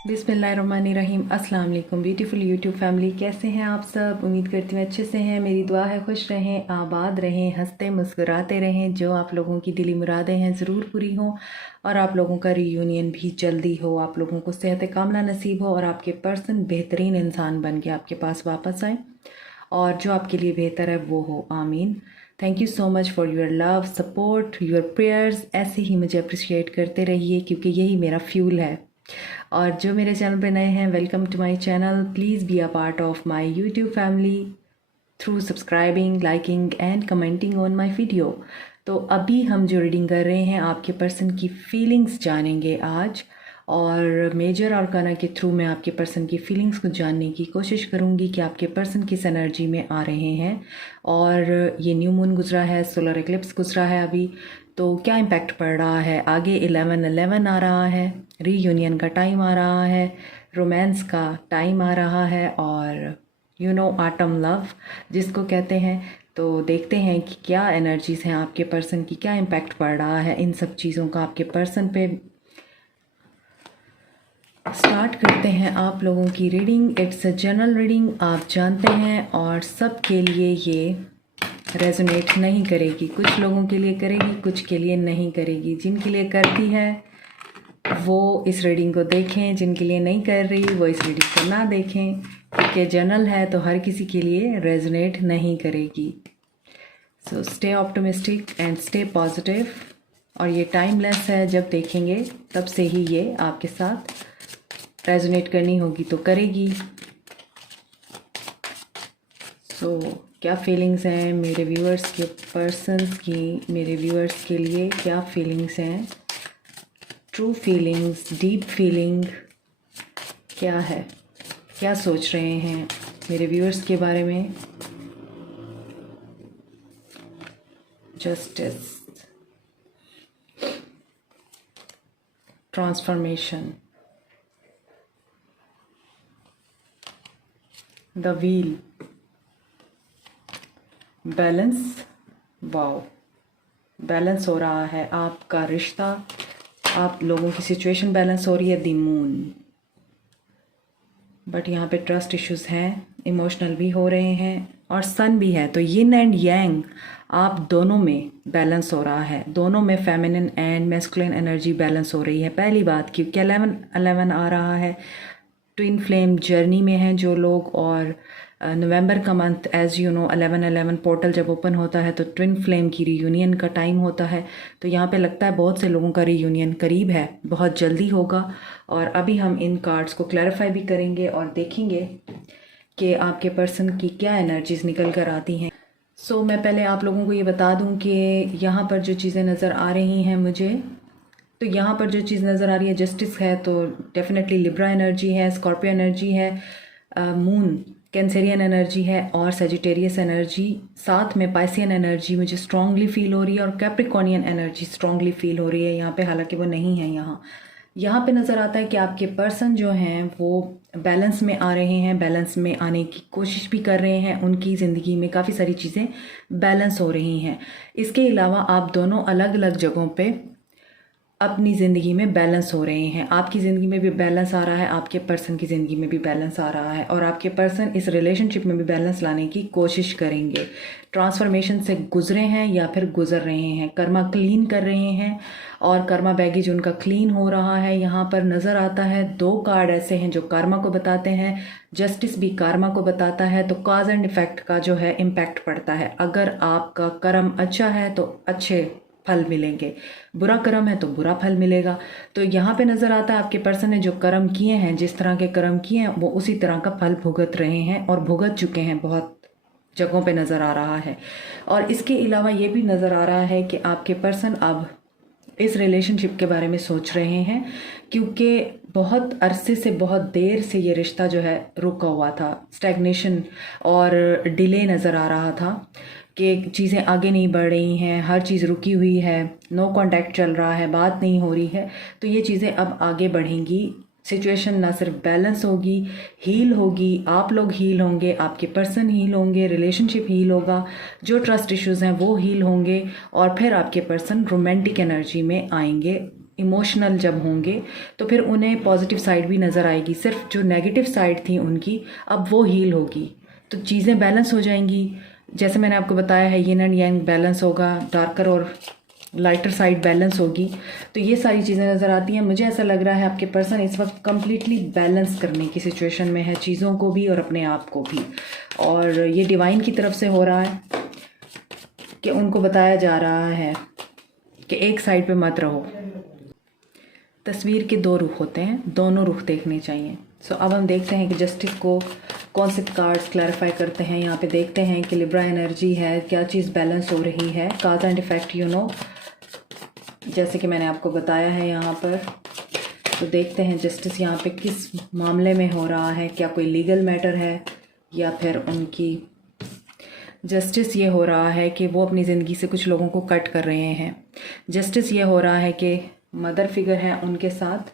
बिस्मिल्लाहिर्रहमानिर्रहीम। अस्सलाम वालेकुम ब्यूटीफुल यूट्यूब फैमिली, कैसे हैं आप सब? उम्मीद करती हूँ अच्छे से हैं। मेरी दुआ है खुश रहें, आबाद रहें, हंसते मुस्कुराते रहें। जो आप लोगों की दिली मुरादें हैं ज़रूर पूरी हों और आप लोगों का रीयूनियन भी जल्दी हो। आप लोगों को सेहत कामला नसीब हो और आपके पर्सन बेहतरीन इंसान बन के आपके पास वापस आए और जो आपके लिए बेहतर है वो हो। आमीन। Thank you so much for your love, support, your prayers. ऐसे ही मुझे अप्रिशिएट करते रहिए क्योंकि यही मेरा फ्यूल है। और जो मेरे चैनल पे नए हैं, welcome to my channel. Please be a part of my YouTube family through subscribing, liking and commenting on my video. तो अभी हम जो रीडिंग कर रहे हैं आपके पर्सन की फीलिंग्स जानेंगे आज, और मेजर आर्काना के थ्रू मैं आपके पर्सन की फीलिंग्स को जानने की कोशिश करूंगी कि आपके पर्सन किस एनर्जी में आ रहे हैं। और ये न्यू मून गुजरा है, सोलर एक्लिप्स गुजरा है अभी, तो क्या इम्पैक्ट पड़ रहा है आगे। 11/11 आ रहा है, रीयूनियन का टाइम आ रहा है, रोमांस का टाइम आ रहा है, और ऑटम लव जिसको कहते हैं। तो देखते हैं कि क्या एनर्जीज़ हैं आपके पर्सन की, क्या इम्पैक्ट पड़ रहा है इन सब चीज़ों का आपके पर्सन पे। स्टार्ट करते हैं आप लोगों की reading. It's a general reading, आप जानते हैं, और सब के लिए ये रेजोनेट नहीं करेगी। कुछ लोगों के लिए करेगी, कुछ के लिए नहीं करेगी। जिनके लिए करती है वो इस रीडिंग को देखें, जिनके लिए नहीं कर रही वो इस रीडिंग को ना देखें, क्योंकि जनरल है तो हर किसी के लिए रेजोनेट नहीं करेगी। So stay optimistic and stay positive. और ये टाइमलेस है, जब देखेंगे तब से ही ये आपके साथ रेजोनेट करनी होगी तो करेगी। सो क्या फीलिंग्स हैं मेरे व्यूअर्स के पर्सन्स की, मेरे व्यूअर्स के लिए क्या फीलिंग्स हैं? ट्रू फीलिंग्स, डीप फीलिंग क्या है? क्या सोच रहे हैं मेरे व्यूअर्स के बारे में? Justice, transformation, the wheel, balance. Wow, balance हो रहा है आपका रिश्ता, आप लोगों की सिचुएशन बैलेंस हो रही है। द मून, बट यहाँ पे ट्रस्ट इश्यूज हैं, इमोशनल भी हो रहे हैं, और सन भी है। तो यिन एंड यांग आप दोनों में बैलेंस हो रहा है, दोनों में feminine and masculine energy balance हो रही है। पहली बात, क्योंकि 11/11 आ रहा है, ट्विन फ्लेम जर्नी में हैं जो लोग, और नवंबर का मंथ एज 11/11 पोर्टल जब ओपन होता है तो ट्विन फ्लेम की रीयूनियन का टाइम होता है। तो यहाँ पे लगता है बहुत से लोगों का रीयूनियन करीब है, बहुत जल्दी होगा। और अभी हम इन कार्ड्स को क्लैरिफाई भी करेंगे और देखेंगे कि आपके पर्सन की क्या एनर्जीज निकल कर आती हैं। सो मैं पहले आप लोगों को ये बता दूं कि यहाँ पर जो चीज़ें नज़र आ रही हैं मुझे, तो यहाँ पर जो चीज़ नज़र आ रही है जस्टिस है, तो डेफिनेटली लिब्रा एनर्जी है, स्कॉर्पियो एनर्जी है, मून कैंसेरियन एनर्जी है, और सेजिटेरियस एनर्जी, साथ में पाइसियन एनर्जी मुझे स्ट्रांगली फील हो रही है, और कैप्रिकॉर्नियन एनर्जी स्ट्रांगली फील हो रही है यहाँ पे, हालांकि वो नहीं है यहाँ पे नज़र आता है कि आपके पर्सन जो हैं वो बैलेंस में आ रहे हैं, बैलेंस में आने की कोशिश भी कर रहे हैं। उनकी ज़िंदगी में काफ़ी सारी चीज़ें बैलेंस हो रही हैं। इसके अलावा आप दोनों अलग अलग जगहों पे अपनी ज़िंदगी में बैलेंस हो रहे हैं। आपकी ज़िंदगी में भी बैलेंस आ रहा है, आपके पर्सन की ज़िंदगी में भी बैलेंस आ रहा है, और आपके पर्सन इस रिलेशनशिप में भी बैलेंस लाने की कोशिश करेंगे। ट्रांसफॉर्मेशन से गुजरे हैं या फिर गुजर रहे हैं, कर्मा क्लीन कर रहे हैं, और कर्मा बैगेज उनका क्लीन हो रहा है। यहाँ पर नज़र आता है 2 कार्ड ऐसे हैं जो कर्मा को बताते हैं, जस्टिस भी कर्मा को बताता है। तो कॉज एंड इफेक्ट का जो है इम्पैक्ट पड़ता है। अगर आपका कर्म अच्छा है तो अच्छे फल मिलेंगे, बुरा कर्म है तो बुरा फल मिलेगा। तो यहाँ पे नज़र आता है आपके पर्सन ने जो कर्म किए हैं, जिस तरह के कर्म किए हैं, वो उसी तरह का फल भुगत रहे हैं और भुगत चुके हैं, बहुत जगहों पे नज़र आ रहा है। और इसके अलावा ये भी नज़र आ रहा है कि आपके पर्सन अब इस रिलेशनशिप के बारे में सोच रहे हैं, क्योंकि बहुत अरसे से, बहुत देर से ये रिश्ता जो है रुका हुआ था, स्टैग्नेशन और डिले नज़र आ रहा था कि चीज़ें आगे नहीं बढ़ रही हैं, हर चीज़ रुकी हुई है, नो कांटेक्ट चल रहा है, बात नहीं हो रही है। तो ये चीज़ें अब आगे बढ़ेंगी, सिचुएशन ना सिर्फ बैलेंस होगी, हील होगी, आप लोग हील होंगे, आपके पर्सन हील होंगे, रिलेशनशिप हील होगा, जो ट्रस्ट इश्यूज़ हैं वो हील होंगे, और फिर आपके पर्सन रोमांटिक एनर्जी में आएंगे, इमोशनल जब होंगे तो फिर उन्हें पॉजिटिव साइड भी नज़र आएगी। सिर्फ जो नेगेटिव साइड थी उनकी अब वो हील होगी, तो चीज़ें बैलेंस हो जाएंगी। जैसे मैंने आपको बताया है, यिन एंड यांग बैलेंस होगा, डार्कर और लाइटर साइड बैलेंस होगी। तो ये सारी चीज़ें नज़र आती हैं। मुझे ऐसा लग रहा है आपके पर्सन इस वक्त कम्प्लीटली बैलेंस करने की सिचुएशन में है, चीज़ों को भी और अपने आप को भी। और ये डिवाइन की तरफ से हो रहा है कि उनको बताया जा रहा है कि एक साइड पे मत रहो। तस्वीर के दो रुख होते हैं, दोनों रुख देखने चाहिए। सो अब हम देखते हैं कि जस्टिस को कौन से कार्ड्स क्लैरिफाई करते हैं। यहाँ पे देखते हैं कि लिब्रा एनर्जी है, क्या चीज़ बैलेंस हो रही है, काज एंड इफेक्ट जैसे कि मैंने आपको बताया है यहाँ पर। तो देखते हैं जस्टिस यहाँ पे किस मामले में हो रहा है, क्या कोई लीगल मैटर है या फिर उनकी जस्टिस ये हो रहा है कि वो अपनी ज़िंदगी से कुछ लोगों को कट कर रहे हैं। जस्टिस ये हो रहा है कि मदर फिगर है, उनके साथ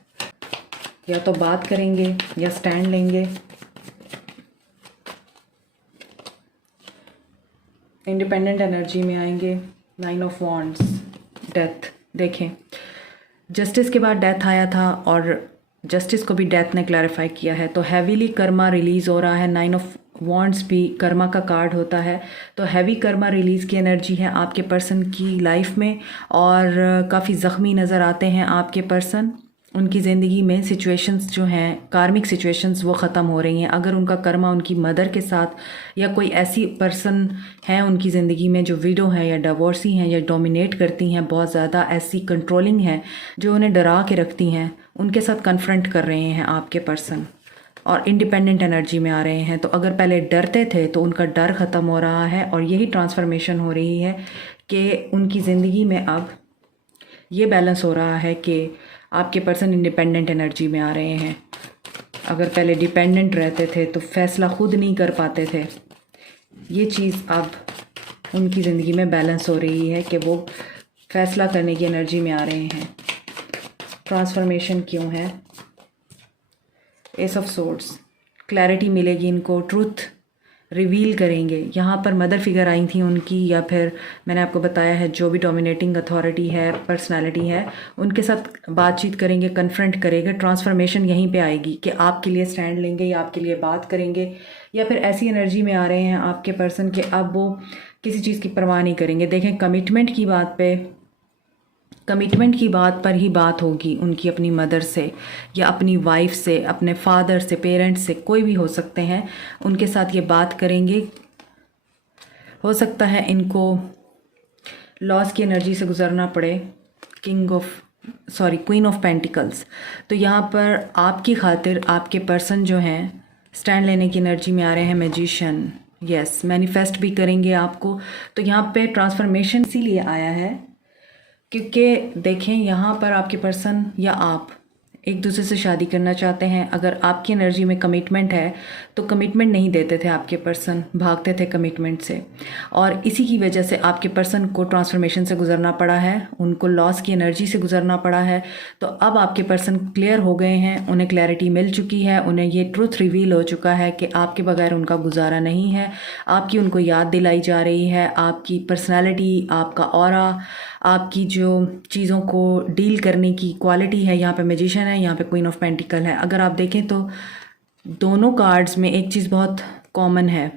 या तो बात करेंगे या स्टैंड लेंगे। इंडिपेंडेंट एनर्जी में आएंगे। 9 ऑफ वॉन्ड्स, डेथ। देखें, जस्टिस के बाद डेथ आया था और जस्टिस को भी डेथ ने क्लैरिफाई किया है। तो हैवीली कर्मा रिलीज़ हो रहा है। 9 ऑफ वॉन्ड्स भी कर्मा का कार्ड होता है। तो हैवी कर्मा रिलीज़ की एनर्जी है आपके पर्सन की लाइफ में, और काफ़ी ज़ख्मी नज़र आते हैं आपके पर्सन। उनकी ज़िंदगी में सिचुएशंस जो हैं, कार्मिक सिचुएशंस, वो ख़त्म हो रही हैं। अगर उनका कर्मा उनकी मदर के साथ या कोई ऐसी पर्सन है उनकी ज़िंदगी में जो विडो है या डिवोर्सी हैं या डोमिनेट करती हैं, बहुत ज़्यादा ऐसी कंट्रोलिंग है जो उन्हें डरा के रखती हैं, उनके साथ कन्फ्रंट कर रहे हैं आपके पर्सन और इंडिपेंडेंट एनर्जी में आ रहे हैं। तो अगर पहले डरते थे तो उनका डर ख़त्म हो रहा है और यही ट्रांसफॉर्मेशन हो रही है कि उनकी ज़िंदगी में अब ये बैलेंस हो रहा है कि आपके पर्सन इंडिपेंडेंट एनर्जी में आ रहे हैं। अगर पहले डिपेंडेंट रहते थे तो फैसला खुद नहीं कर पाते थे, ये चीज़ अब उनकी ज़िंदगी में बैलेंस हो रही है कि वो फैसला करने की एनर्जी में आ रहे हैं। ट्रांसफॉर्मेशन क्यों है? एस ऑफ सोर्ड्स, क्लैरिटी मिलेगी इनको, ट्रूथ रिवील करेंगे। यहाँ पर मदर फिगर आई थी उनकी, या फिर मैंने आपको बताया है जो भी डोमिनेटिंग अथॉरिटी है, पर्सनालिटी है, उनके साथ बातचीत करेंगे, कन्फ्रंट करेंगे। ट्रांसफॉर्मेशन यहीं पे आएगी कि आपके लिए स्टैंड लेंगे या आपके लिए बात करेंगे, या फिर ऐसी एनर्जी में आ रहे हैं आपके पर्सन के अब वो किसी चीज़ की परवाह नहीं करेंगे। देखें, कमिटमेंट की बात पर ही बात होगी उनकी अपनी मदर से या अपनी वाइफ से, अपने फादर से, पेरेंट्स से, कोई भी हो सकते हैं, उनके साथ ये बात करेंगे। हो सकता है इनको लॉस की एनर्जी से गुजरना पड़े। Queen of pentacles. तो यहाँ पर आपकी खातिर आपके पर्सन जो हैं स्टैंड लेने की एनर्जी में आ रहे हैं। मैजिशियन, यस, मैनिफेस्ट भी करेंगे आपको। तो यहाँ पे ट्रांसफॉर्मेशन इसीलिए आया है क्योंकि देखें, यहाँ पर आपके पर्सन या आप एक दूसरे से शादी करना चाहते हैं। अगर आपकी एनर्जी में कमिटमेंट है तो कमिटमेंट नहीं देते थे आपके पर्सन, भागते थे कमिटमेंट से, और इसी की वजह से आपके पर्सन को ट्रांसफॉर्मेशन से गुजरना पड़ा है, उनको लॉस की एनर्जी से गुजरना पड़ा है। तो अब आपके पर्सन क्लियर हो गए हैं, उन्हें क्लैरिटी मिल चुकी है, उन्हें ये ट्रूथ रिवील हो चुका है कि आपके बगैर उनका गुजारा नहीं है। आपकी उनको याद दिलाई जा रही है, आपकी पर्सनैलिटी, आपका ऑरा, आपकी जो चीज़ों को डील करने की क्वालिटी है। यहाँ पे मैजिशियन है, यहाँ पे क्वीन ऑफ पेंटिकल है। अगर आप देखें तो दोनों कार्ड्स में एक चीज़ बहुत कॉमन है,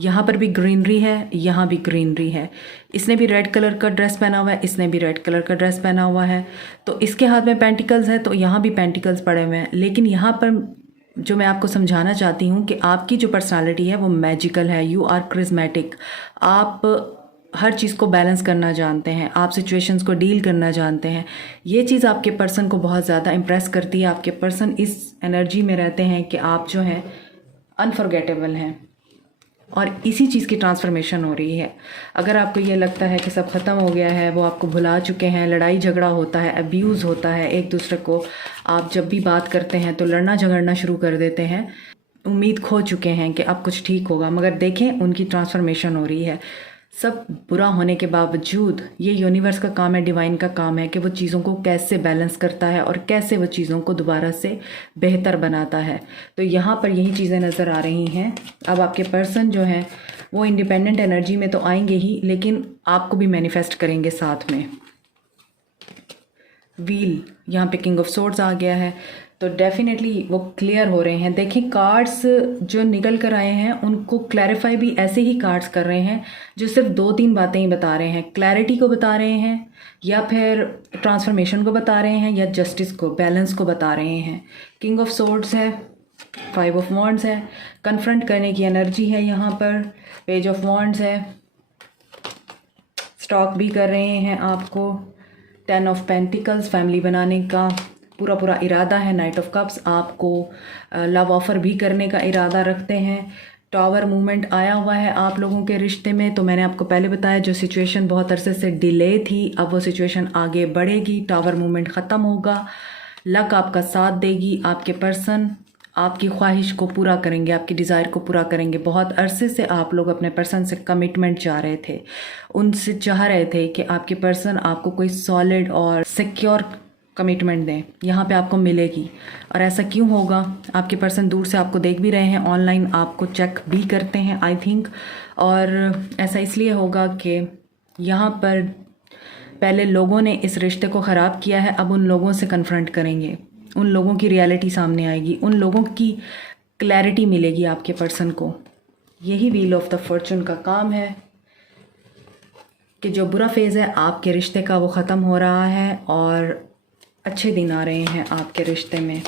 यहाँ पर भी ग्रीनरी है, यहाँ भी ग्रीनरी है। इसने भी रेड कलर का ड्रेस पहना हुआ है, इसने भी रेड कलर का ड्रेस पहना हुआ है। तो इसके हाथ में पेंटिकल्स है, तो यहाँ भी पेंटिकल्स पड़े हुए हैं। लेकिन यहाँ पर जो मैं आपको समझाना चाहती हूँ कि आपकी जो पर्सनालिटी है वो मैजिकल है। You are charismatic. आप हर चीज़ को बैलेंस करना जानते हैं, आप सिचुएशंस को डील करना जानते हैं। ये चीज़ आपके पर्सन को बहुत ज़्यादा इम्प्रेस करती है। आपके पर्सन इस एनर्जी में रहते हैं कि आप जो हैं अनफॉरगेटेबल हैं, और इसी चीज़ की ट्रांसफॉर्मेशन हो रही है। अगर आपको ये लगता है कि सब ख़त्म हो गया है, वो आपको भुला चुके हैं, लड़ाई झगड़ा होता है, अब्यूज़ होता है एक दूसरे को, आप जब भी बात करते हैं तो लड़ना झगड़ना शुरू कर देते हैं, उम्मीद खो चुके हैं कि अब कुछ ठीक होगा, मगर देखें उनकी ट्रांसफॉर्मेशन हो रही है। सब बुरा होने के बावजूद ये यूनिवर्स का काम है, डिवाइन का काम है कि वो चीज़ों को कैसे बैलेंस करता है और कैसे वो चीज़ों को दोबारा से बेहतर बनाता है। तो यहाँ पर यही चीज़ें नज़र आ रही हैं। अब आपके पर्सन जो हैं वो इंडिपेंडेंट एनर्जी में तो आएंगे ही, लेकिन आपको भी मैनिफेस्ट करेंगे साथ में। व्हील, यहाँ पे किंग ऑफ सोर्ड्स आ गया है, तो डेफिनेटली वो क्लियर हो रहे हैं। देखिए कार्ड्स जो निकल कर आए हैं उनको क्लैरिफाई भी ऐसे ही कार्ड्स कर रहे हैं जो सिर्फ 2-3 बातें ही बता रहे हैं, क्लैरिटी को बता रहे हैं या फिर ट्रांसफॉर्मेशन को बता रहे हैं या जस्टिस को, बैलेंस को बता रहे हैं। किंग ऑफ सोर्ड्स है, 5 ऑफ वॉन्ड्स है, कन्फ्रंट करने की एनर्जी है यहाँ पर, पेज ऑफ वॉन्ड्स है, स्टॉक भी कर रहे हैं आपको, 10 ऑफ पेंटिकल्स, फैमिली बनाने का पूरा पूरा इरादा है, नाइट ऑफ कप्स, आपको लव ऑफ़र भी करने का इरादा रखते हैं। टावर मूवमेंट आया हुआ है आप लोगों के रिश्ते में, तो मैंने आपको पहले बताया जो सिचुएशन बहुत अरसे से डिले थी अब वो सिचुएशन आगे बढ़ेगी, टावर मूवमेंट ख़त्म होगा, लक आपका साथ देगी, आपके पर्सन आपकी ख्वाहिश को पूरा करेंगे, आपकी डिज़ायर को पूरा करेंगे। बहुत अरसे से आप लोग अपने पर्सन से कमिटमेंट चाह रहे थे, उनसे चाह रहे थे कि आपके पर्सन आपको कोई सॉलिड और सिक्योर कमिटमेंट दें, यहाँ पे आपको मिलेगी। और ऐसा क्यों होगा, आपके पर्सन दूर से आपको देख भी रहे हैं, ऑनलाइन आपको चेक भी करते हैं आई थिंक, और ऐसा इसलिए होगा कि यहाँ पर पहले लोगों ने इस रिश्ते को ख़राब किया है, अब उन लोगों से कन्फ्रंट करेंगे, उन लोगों की रियलिटी सामने आएगी, उन लोगों की क्लैरिटी मिलेगी आपके पर्सन को। यही व्हील ऑफ द फॉर्चून का काम है कि जो बुरा फेज़ है आपके रिश्ते का वो ख़त्म हो रहा है और अच्छे दिन आ रहे हैं आपके रिश्ते में।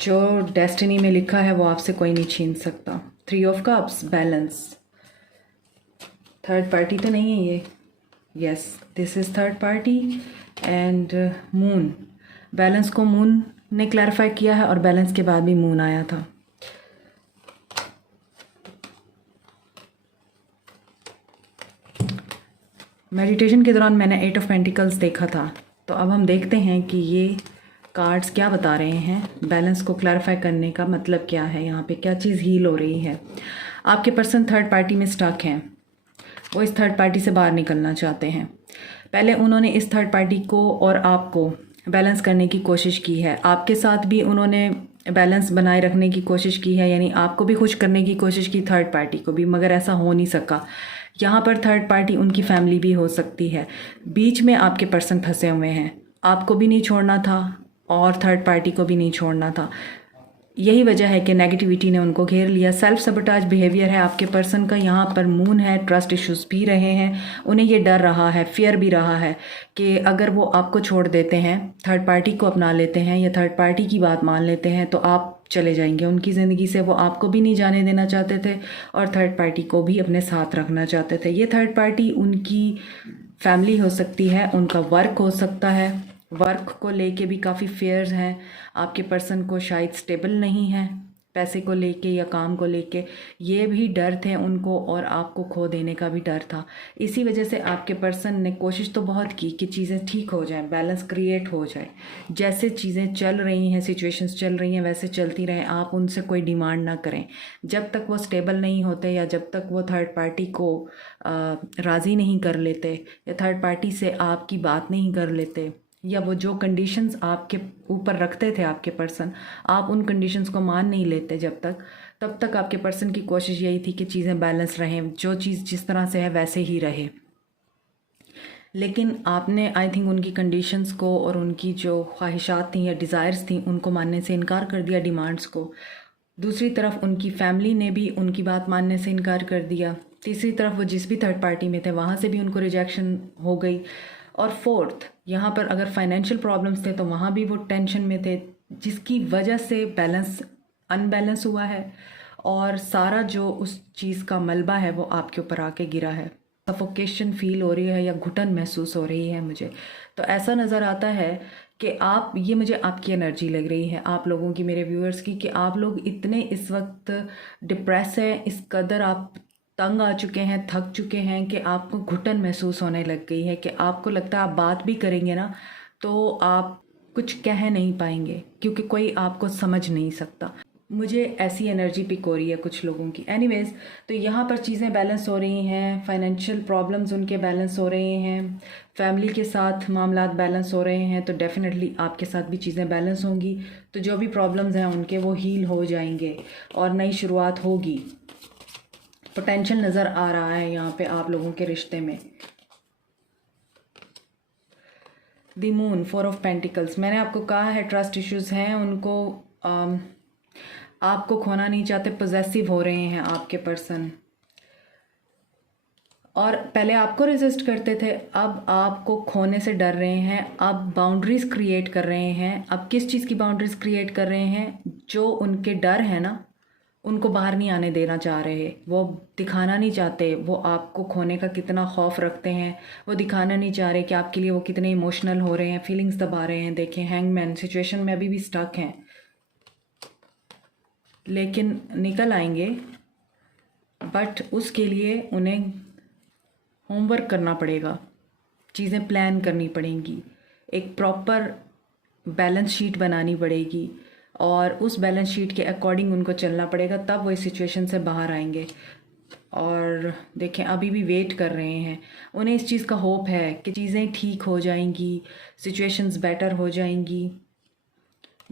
जो डेस्टिनी में लिखा है वो आपसे कोई नहीं छीन सकता। 3 of cups, balance, third party तो नहीं है ये, yes this is third party and moon. Balance को मून ने क्लैरिफाई किया है और बैलेंस के बाद भी मून आया था। मेडिटेशन के दौरान मैंने 8 ऑफ पेंटिकल्स देखा था, तो अब हम देखते हैं कि ये कार्ड्स क्या बता रहे हैं, बैलेंस को क्लैरिफाई करने का मतलब क्या है, यहाँ पे क्या चीज़ हील हो रही है। आपके पर्सन थर्ड पार्टी में स्टक हैं, वो इस थर्ड पार्टी से बाहर निकलना चाहते हैं। पहले उन्होंने इस थर्ड पार्टी को और आपको बैलेंस करने की कोशिश की है, आपके साथ भी उन्होंने बैलेंस बनाए रखने की कोशिश की है, यानी आपको भी खुश करने की कोशिश की, थर्ड पार्टी को भी, मगर ऐसा हो नहीं सका। यहाँ पर थर्ड पार्टी उनकी फैमिली भी हो सकती है, बीच में आपके पर्सन फंसे हुए हैं, आपको भी नहीं छोड़ना था और थर्ड पार्टी को भी नहीं छोड़ना था। यही वजह है कि नेगेटिविटी ने उनको घेर लिया, सेल्फ सबटाज बिहेवियर है आपके पर्सन का। यहाँ पर मून है, ट्रस्ट इश्यूज भी रहे हैं, उन्हें ये डर रहा है, फियर भी रहा है कि अगर वो आपको छोड़ देते हैं, थर्ड पार्टी को अपना लेते हैं या थर्ड पार्टी की बात मान लेते हैं तो आप चले जाएंगे उनकी ज़िंदगी से। वो आपको भी नहीं जाने देना चाहते थे और थर्ड पार्टी को भी अपने साथ रखना चाहते थे। ये थर्ड पार्टी उनकी फैमिली हो सकती है, उनका वर्क हो सकता है, वर्क को लेके भी काफ़ी फेयर्स हैं, आपके पर्सन को शायद स्टेबल नहीं है पैसे को लेके या काम को लेके, ये भी डर थे उनको और आपको खो देने का भी डर था। इसी वजह से आपके पर्सन ने कोशिश तो बहुत की कि चीज़ें ठीक हो जाएं, बैलेंस क्रिएट हो जाए, जैसे चीज़ें चल रही हैं, सिचुएशंस चल रही हैं वैसे चलती रहें, आप उनसे कोई डिमांड ना करें। जब तक वो स्टेबल नहीं होते या जब तक वो थर्ड पार्टी को राज़ी नहीं कर लेते या थर्ड पार्टी से आपकी बात नहीं कर लेते या वो जो कंडीशंस आपके ऊपर रखते थे आपके पर्सन, आप उन कंडीशंस को मान नहीं लेते तब तक आपके पर्सन की कोशिश यही थी कि चीज़ें बैलेंस रहें, जो चीज़ जिस तरह से है वैसे ही रहे। लेकिन आपने आई थिंक उनकी कंडीशंस को और उनकी जो ख्वाहिशात थी या डिज़ायर्स थी उनको मानने से इनकार कर दिया, डिमांड्स को। दूसरी तरफ उनकी फैमिली ने भी उनकी बात मानने से इनकार कर दिया। तीसरी तरफ वो जिस भी थर्ड पार्टी में थे वहाँ से भी उनको रिजेक्शन हो गई। और फोर्थ, यहाँ पर अगर फाइनेंशियल प्रॉब्लम्स थे तो वहाँ भी वो टेंशन में थे, जिसकी वजह से बैलेंस अनबैलेंस हुआ है और सारा जो उस चीज़ का मलबा है वो आपके ऊपर आके गिरा है। सफोकेशन फील हो रही है या घुटन महसूस हो रही है मुझे, तो ऐसा नज़र आता है कि आप, ये मुझे आपकी एनर्जी लग रही है आप लोगों की, मेरे व्यूअर्स की, कि आप लोग इतने इस वक्त डिप्रेस हैं, इस कदर आप तंग आ चुके हैं, थक चुके हैं कि आपको घुटन महसूस होने लग गई है, कि आपको लगता है आप बात भी करेंगे ना तो आप कुछ कह नहीं पाएंगे क्योंकि कोई आपको समझ नहीं सकता। मुझे ऐसी एनर्जी पिक हो रही है कुछ लोगों की। एनीवेज, तो यहाँ पर चीज़ें बैलेंस हो रही हैं, फाइनेंशियल प्रॉब्लम्स उनके बैलेंस हो रहे हैं, फैमिली के साथ मामलात बैलेंस हो रहे हैं, तो डेफिनेटली आपके साथ भी चीज़ें बैलेंस होंगी। तो जो भी प्रॉब्लम्स हैं उनके वो हील हो जाएंगे और नई शुरुआत होगी। पोटेंशियल नज़र आ रहा है यहाँ पे आप लोगों के रिश्ते में। The moon, 4 of pentacles. मैंने आपको कहा है ट्रस्ट इश्यूज हैं, उनको आपको खोना नहीं चाहते, पोजेसिव हो रहे हैं आपके पर्सन, और पहले आपको रेजिस्ट करते थे, अब आपको खोने से डर रहे हैं, अब बाउंड्रीज क्रिएट कर रहे हैं। अब किस चीज़ की बाउंड्रीज क्रिएट कर रहे हैं? जो उनके डर है ना, उनको बाहर नहीं आने देना चाह रहे, वो दिखाना नहीं चाहते वो आपको खोने का कितना खौफ रखते हैं, वो दिखाना नहीं चाह रहे कि आपके लिए वो कितने इमोशनल हो रहे हैं, फीलिंग्स दबा रहे हैं। देखें, हैंगमैन सिचुएशन में अभी भी स्टक हैं, लेकिन निकल आएंगे, बट उसके लिए उन्हें होमवर्क करना पड़ेगा, चीज़ें प्लान करनी पड़ेंगी, एक प्रॉपर बैलेंस शीट बनानी पड़ेगी, और उस बैलेंस शीट के अकॉर्डिंग उनको चलना पड़ेगा, तब वो इस सिचुएशन से बाहर आएंगे। और देखें, अभी भी वेट कर रहे हैं, उन्हें इस चीज़ का होप है कि चीज़ें ठीक हो जाएंगी, सिचुएशंस बेटर हो जाएंगी।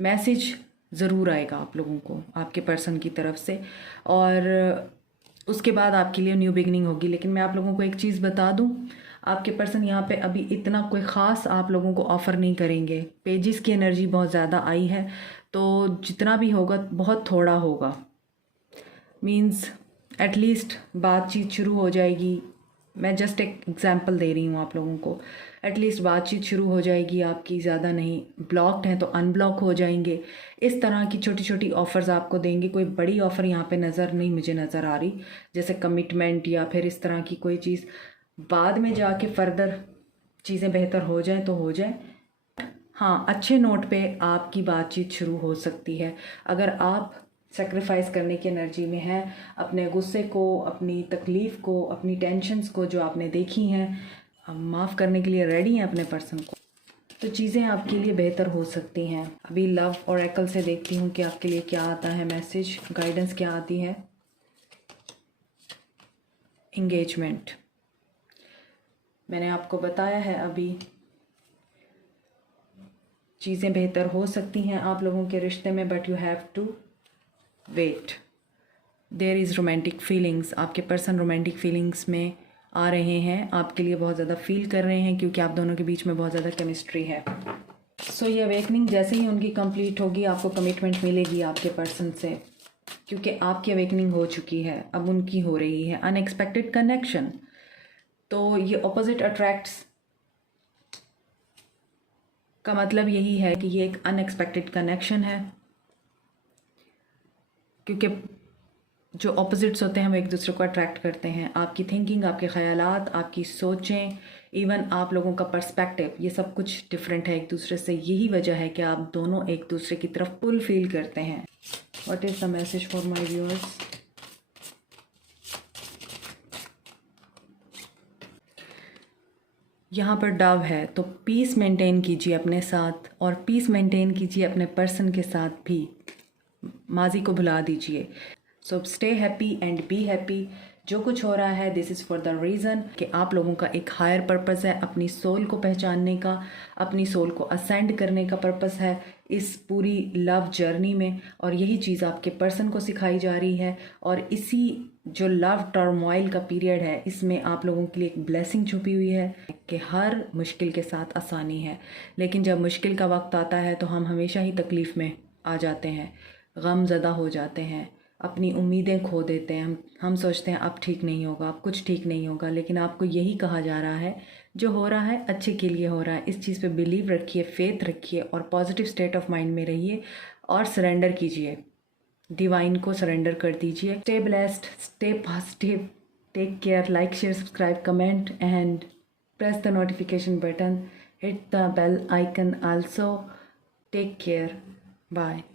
मैसेज ज़रूर आएगा आप लोगों को आपके पर्सन की तरफ से, और उसके बाद आपके लिए न्यू बिगनिंग होगी। लेकिन मैं आप लोगों को एक चीज़ बता दूं, आपके पर्सन यहाँ पे अभी इतना कोई ख़ास आप लोगों को ऑफ़र नहीं करेंगे। पेजेस की एनर्जी बहुत ज़्यादा आई है, तो जितना भी होगा बहुत थोड़ा होगा। मींस एटलीस्ट बातचीत शुरू हो जाएगी। मैं जस्ट एक एग्जांपल दे रही हूँ आप लोगों को। एटलीस्ट बातचीत शुरू हो जाएगी आपकी, ज़्यादा नहीं। ब्लॉक्ड हैं तो अनब्लॉक हो जाएंगे। इस तरह की छोटी छोटी ऑफ़र्स आपको देंगे। कोई बड़ी ऑफ़र यहाँ पे मुझे नज़र आ रही, जैसे कमिटमेंट या फिर इस तरह की कोई चीज़। बाद में जाके फर्दर चीज़ें बेहतर हो जाए तो हो जाए। हाँ, अच्छे नोट पे आपकी बातचीत शुरू हो सकती है। अगर आप सेक्रीफाइस करने की एनर्जी में हैं, अपने गुस्से को, अपनी तकलीफ़ को, अपनी टेंशन्स को जो आपने देखी हैं, माफ़ करने के लिए रेडी हैं अपने पर्सन को, तो चीज़ें आपके लिए बेहतर हो सकती हैं। अभी लव ओरेकल से देखती हूँ कि आपके लिए क्या आता है मैसेज, गाइडेंस क्या आती है। एंगेजमेंट, मैंने आपको बताया है अभी चीज़ें बेहतर हो सकती हैं आप लोगों के रिश्ते में, but you have to wait. There is romantic feelings, आपके पर्सन रोमांटिक फीलिंग्स में आ रहे हैं, आपके लिए बहुत ज़्यादा फील कर रहे हैं, क्योंकि आप दोनों के बीच में बहुत ज़्यादा केमिस्ट्री है। सो ये अवेकनिंग जैसे ही उनकी कंप्लीट होगी, आपको कमिटमेंट मिलेगी आपके पर्सन से, क्योंकि आपकी अवेकनिंग हो चुकी है, अब उनकी हो रही है। अनएक्सपेक्टेड कनेक्शन, तो ये ऑपोजिट अट्रैक्ट्स का मतलब यही है कि ये एक अनएक्सपेक्टेड कनेक्शन है, क्योंकि जो ऑपोजिट्स होते हैं वो एक दूसरे को अट्रैक्ट करते हैं। आपकी थिंकिंग, आपके ख़यालात, आपकी सोचें, इवन आप लोगों का पर्सपेक्टिव, ये सब कुछ डिफरेंट है एक दूसरे से। यही वजह है कि आप दोनों एक दूसरे की तरफ पुल फील करते हैं। What is the message for my viewers? यहाँ पर डव है, तो पीस मेंटेन कीजिए अपने साथ, और पीस मेंटेन कीजिए अपने पर्सन के साथ भी। माजी को भुला दीजिए। So stay happy and be happy. जो कुछ हो रहा है, this is for the reason कि आप लोगों का एक हायर पर्पस है, अपनी सोल को पहचानने का, अपनी सोल को असेंड करने का पर्पस है इस पूरी लव जर्नी में, और यही चीज़ आपके पर्सन को सिखाई जा रही है। और इसी जो लव टर्मोइल का पीरियड है, इसमें आप लोगों के लिए एक ब्लेसिंग छुपी हुई है कि हर मुश्किल के साथ आसानी है। लेकिन जब मुश्किल का वक्त आता है तो हम हमेशा ही तकलीफ़ में आ जाते हैं, गम ज़दा हो जाते हैं, अपनी उम्मीदें खो देते हैं। हम सोचते हैं अब ठीक नहीं होगा, अब कुछ ठीक नहीं होगा। लेकिन आपको यही कहा जा रहा है, जो हो रहा है अच्छे के लिए हो रहा है। इस चीज़ पे बिलीव रखिए, फेथ रखिए, और पॉजिटिव स्टेट ऑफ माइंड में रहिए, और सरेंडर कीजिए, डिवाइन को सरेंडर कर दीजिए। Stay blessed, stay positive, take care. Like, share, subscribe, comment and press the notification button, hit the bell icon also. Take care. Bye.